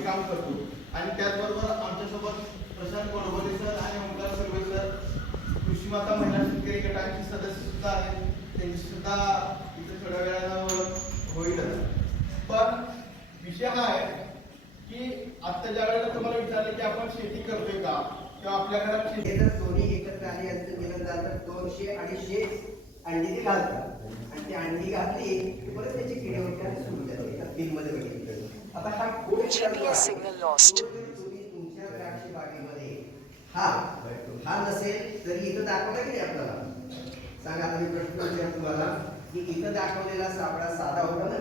आम्ही काम करतो. आणि त्याचबरोबर आमच्यासोबत प्रशांत गोडबोले सर आणि ओंकार सुर्वे सर कृषीमाता महिला शेतकरी गटाचे सदस्य सुद्धा आहेत. त्यांची सुद्धा इथे थोड्या वेळानं होईलच. पण विषय हा आहे की आता ज्या वेळेला तुम्हाला विचारलं की आपण शेती करतोय का किंवा आपल्या घरात शेती, जर दोन्ही एकत्र आले यांचं केलं जातं तर 200-250 अंडी ते घालतात आणि ती अंडी घातली की परत त्याची किडे वगैरे सुरू झाले. फिल्ममध्ये बघितलं. आता हा कोड सिग्नल लॉस्ट. तुम्ही तुमच्या द्राक्ष बागेमध्ये हा नसेल तरी इथं दाखवलं की नाही आपल्याला. सांगा आता मी प्रश्न विचारतो तुम्हाला की इथं दाखवलेला सापळा साधा होता ना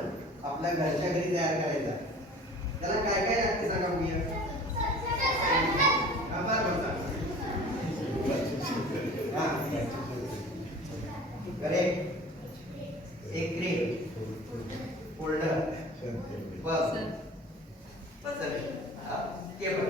आपल्या घरच्या घरी तयार करायचा, त्याला काय काय लागते सांगा बघूया. एक क्रेट फोल्डर बस टेबल